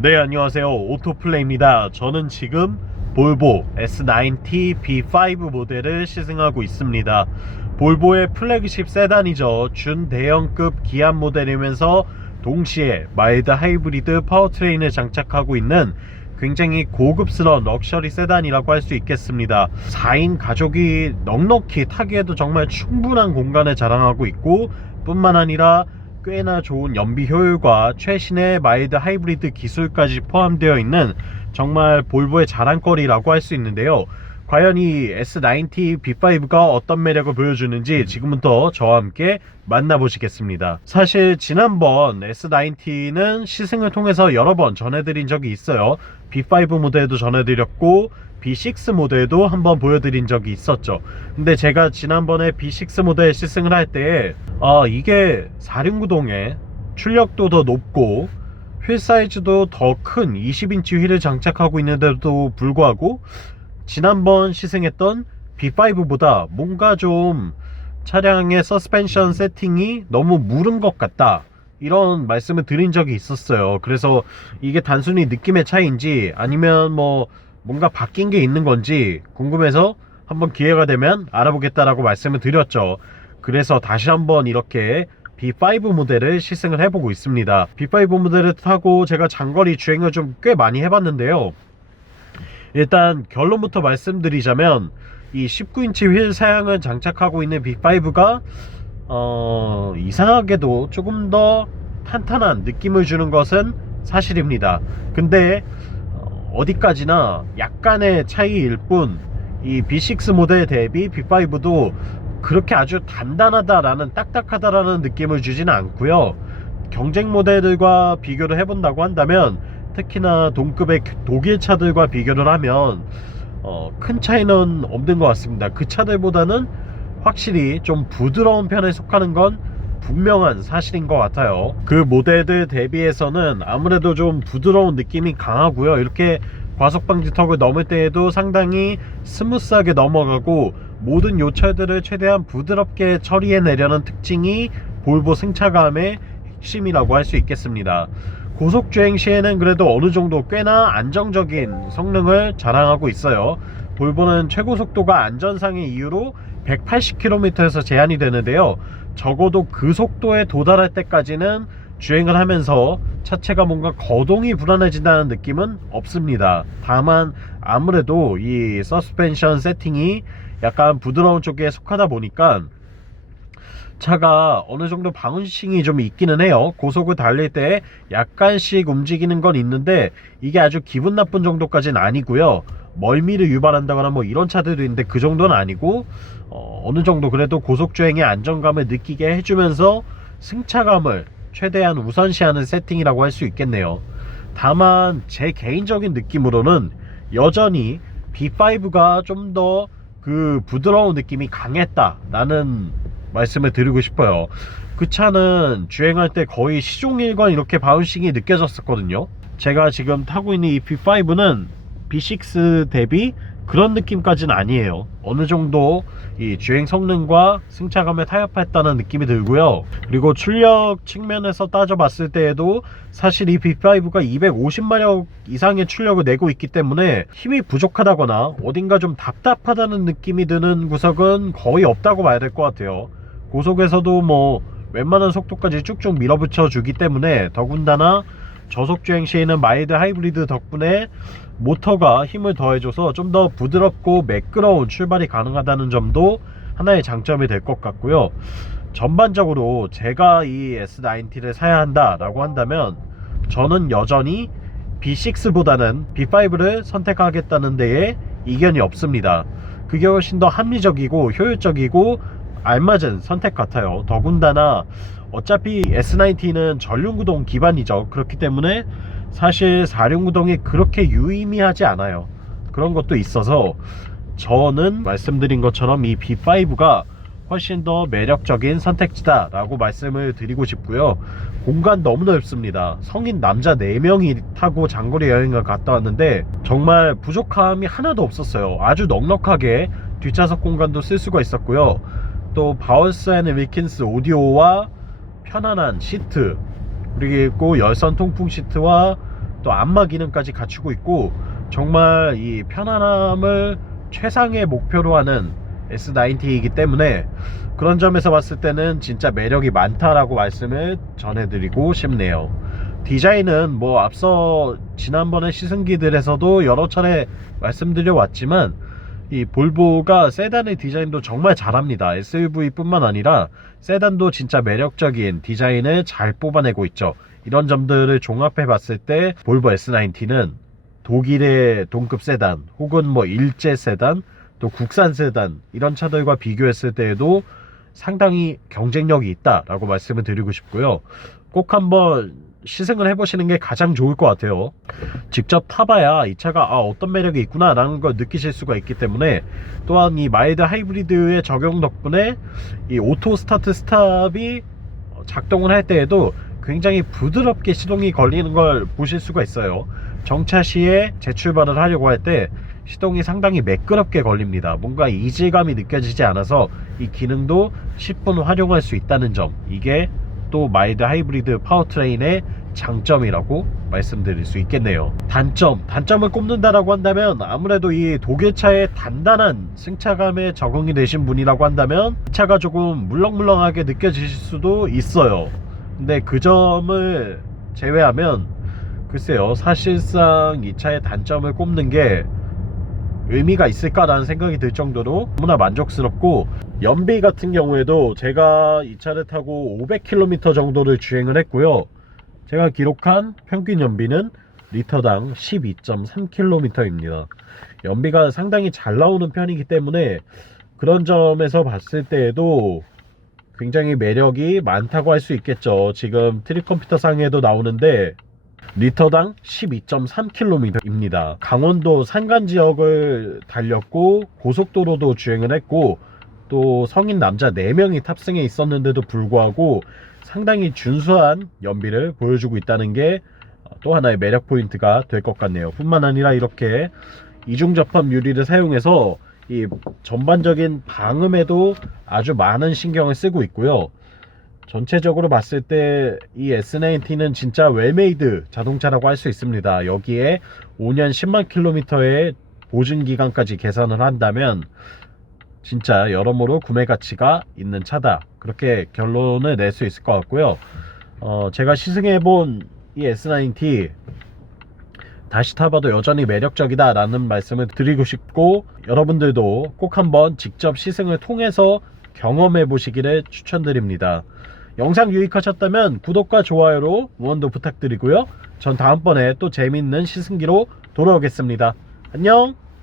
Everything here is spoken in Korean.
네, 안녕하세요. 오토플레이입니다. 저는 지금 볼보 S90 B5 모델을 시승하고 있습니다. 볼보의 플래그십 세단이죠. 준대형급 기안 모델이면서 동시에 마일드 하이브리드 파워트레인을 장착하고 있는 굉장히 고급스러운 럭셔리 세단이라고 할 수 있겠습니다. 4인 가족이 넉넉히 타기에도 정말 충분한 공간을 자랑하고 있고, 뿐만 아니라 꽤나 좋은 연비 효율과 최신의 마일드 하이브리드 기술까지 포함되어 있는 정말 볼보의 자랑거리라고 할 수 있는데요. 과연 이 S90 B5가 어떤 매력을 보여주는지 지금부터 저와 함께 만나보시겠습니다. 사실 지난번 S90는 시승을 통해서 여러 번 전해드린 적이 있어요. B5 모델도 전해드렸고 B6 모델도 한번 보여드린 적이 있었죠. 근데 제가 지난번에 B6 모델 시승을 할 때 이게 4륜구동에 출력도 더 높고 휠 사이즈도 더 큰 20인치 휠을 장착하고 있는데도 불구하고 지난번 시승했던 B5보다 뭔가 좀 차량의 서스펜션 세팅이 너무 무른 것 같다, 이런 말씀을 드린 적이 있었어요. 그래서 이게 단순히 느낌의 차이인지 아니면 뭔가 바뀐 게 있는 건지 궁금해서 한번 기회가 되면 알아보겠다라고 말씀을 드렸죠. 그래서 다시 한번 이렇게 B5 모델을 시승을 해보고 있습니다. B5 모델을 타고 제가 장거리 주행을 좀 꽤 많이 해봤는데요. 일단 결론부터 말씀드리자면 이 19인치 휠 사양을 장착하고 있는 B5가 이상하게도 조금 더 탄탄한 느낌을 주는 것은 사실입니다. 근데 어디까지나 약간의 차이일 뿐, 이 B6 모델 대비 B5도 그렇게 아주 단단하다라는, 딱딱하다라는 느낌을 주지는 않고요. 경쟁 모델들과 비교를 해본다고 한다면, 특히나 동급의 독일 차들과 비교를 하면 큰 차이는 없는 것 같습니다. 그 차들보다는 확실히 좀 부드러운 편에 속하는 건 분명한 사실인 것 같아요. 그 모델들 대비해서는 아무래도 좀 부드러운 느낌이 강하고요. 이렇게 과속방지턱을 넘을 때에도 상당히 스무스하게 넘어가고, 모든 요철들을 최대한 부드럽게 처리해내려는 특징이 볼보 승차감의 핵심이라고 할 수 있겠습니다. 고속주행 시에는 그래도 어느정도 꽤나 안정적인 성능을 자랑하고 있어요. 볼보는 최고속도가 안전상의 이유로 180km에서 제한이 되는데요. 적어도 그 속도에 도달할 때까지는 주행을 하면서 차체가 뭔가 거동이 불안해진다는 느낌은 없습니다. 다만 아무래도 이 서스펜션 세팅이 약간 부드러운 쪽에 속하다 보니까 차가 어느정도 바운싱이 좀 있기는 해요. 고속을 달릴 때 약간씩 움직이는 건 있는데 이게 아주 기분 나쁜 정도까지는 아니고요. 멀미를 유발한다거나 이런 차들도 있는데 그 정도는 아니고, 어느 정도 그래도 고속주행의 안정감을 느끼게 해주면서 승차감을 최대한 우선시하는 세팅이라고 할 수 있겠네요. 다만 제 개인적인 느낌으로는 여전히 B5가 좀 더 그 부드러운 느낌이 강했다라는 말씀을 드리고 싶어요. 그 차는 주행할 때 거의 시종일관 이렇게 바운싱이 느껴졌었거든요. 제가 지금 타고 있는 이 B5는 B6 대비 그런 느낌까지는 아니에요. 어느 정도 이 주행 성능과 승차감에 타협했다는 느낌이 들고요. 그리고 출력 측면에서 따져봤을 때에도 사실 이 B5가 250마력 이상의 출력을 내고 있기 때문에 힘이 부족하다거나 어딘가 좀 답답하다는 느낌이 드는 구석은 거의 없다고 봐야 될 것 같아요. 고속에서도 웬만한 속도까지 쭉쭉 밀어붙여 주기 때문에, 더군다나 저속주행 시에는 마일드 하이브리드 덕분에 모터가 힘을 더해줘서 좀 더 부드럽고 매끄러운 출발이 가능하다는 점도 하나의 장점이 될 것 같고요. 전반적으로 제가 이 S90를 사야 한다라고 한다면 저는 여전히 B6보다는 B5를 선택하겠다는 데에 이견이 없습니다. 그게 훨씬 더 합리적이고 효율적이고 알맞은 선택 같아요. 더군다나 어차피 S90는 전륜구동 기반이죠. 그렇기 때문에 사실 4륜구동이 그렇게 유의미하지 않아요. 그런 것도 있어서 저는 말씀드린 것처럼 이 B5가 훨씬 더 매력적인 선택지다 라고 말씀을 드리고 싶고요. 공간 너무 넓습니다. 성인 남자 4명이 타고 장거리 여행을 갔다 왔는데 정말 부족함이 하나도 없었어요. 아주 넉넉하게 뒷좌석 공간도 쓸 수가 있었고요. 또 바울스 앤 윌킨스 오디오와 편안한 시트, 그리고 열선 통풍 시트와 또 또 안마 기능까지 갖추고 있고 정말 이 편안함을 최상의 목표로 하는 S90이기 때문에 그런 점에서 봤을 때는 진짜 매력이 많다라고 말씀을 전해드리고 싶네요. 디자인은 뭐 앞서 지난번에 시승기들에서도 여러 차례 말씀드려 왔지만 이 볼보가 세단의 디자인도 정말 잘합니다. SUV 뿐만 아니라 세단도 진짜 매력적인 디자인을 잘 뽑아내고 있죠. 이런 점들을 종합해 봤을 때 볼보 S90는 독일의 동급 세단 혹은 뭐 일제 세단 또 국산 세단 이런 차들과 비교했을 때에도 상당히 경쟁력이 있다라고 말씀을 드리고 싶고요. 꼭 한번 시승을 해보시는 게 가장 좋을 것 같아요. 직접 타봐야 이 차가 어떤 매력이 있구나 라는 걸 느끼실 수가 있기 때문에, 또한 이 마일드 하이브리드의 적용 덕분에 이 오토 스타트 스탑이 작동을 할 때에도 굉장히 부드럽게 시동이 걸리는 걸 보실 수가 있어요. 정차 시에 재출발을 하려고 할 때 시동이 상당히 매끄럽게 걸립니다. 뭔가 이질감이 느껴지지 않아서 이 기능도 10분 활용할 수 있다는 점, 이게 또 마일드 하이브리드 파워트레인의 장점이라고 말씀드릴 수 있겠네요. 단점을 꼽는다라고 한다면 아무래도 이 독일차의 단단한 승차감에 적응이 되신 분이라고 한다면 차가 조금 물렁물렁하게 느껴지실 수도 있어요. 근데 그 점을 제외하면 글쎄요, 사실상 이 차의 단점을 꼽는 게 의미가 있을까라는 생각이 들 정도로 너무나 만족스럽고, 연비 같은 경우에도 제가 이 차를 타고 500km 정도를 주행을 했고요. 제가 기록한 평균 연비는 리터당 12.3km입니다. 연비가 상당히 잘 나오는 편이기 때문에 그런 점에서 봤을 때에도 굉장히 매력이 많다고 할 수 있겠죠. 지금 트립 컴퓨터 상에도 나오는데 리터당 12.3km입니다. 강원도 산간 지역을 달렸고 고속도로도 주행을 했고 또 성인 남자 4명이 탑승해 있었는데도 불구하고 상당히 준수한 연비를 보여주고 있다는 게 또 하나의 매력 포인트가 될 것 같네요. 뿐만 아니라 이렇게 이중 접합 유리를 사용해서 이 전반적인 방음에도 아주 많은 신경을 쓰고 있고요. 전체적으로 봤을 때 이 S90는 진짜 웰메이드 자동차라고 할 수 있습니다. 여기에 5년 10만 킬로미터의 보증 기간까지 계산을 한다면 진짜 여러모로 구매 가치가 있는 차다, 그렇게 결론을 낼 수 있을 것 같고요. 제가 시승해 본 이 S90 다시 타봐도 여전히 매력적이다 라는 말씀을 드리고 싶고, 여러분들도 꼭 한번 직접 시승을 통해서 경험해 보시기를 추천드립니다. 영상 유익하셨다면 구독과 좋아요로 응원도 부탁드리고요. 전 다음번에 또 재미있는 시승기로 돌아오겠습니다. 안녕.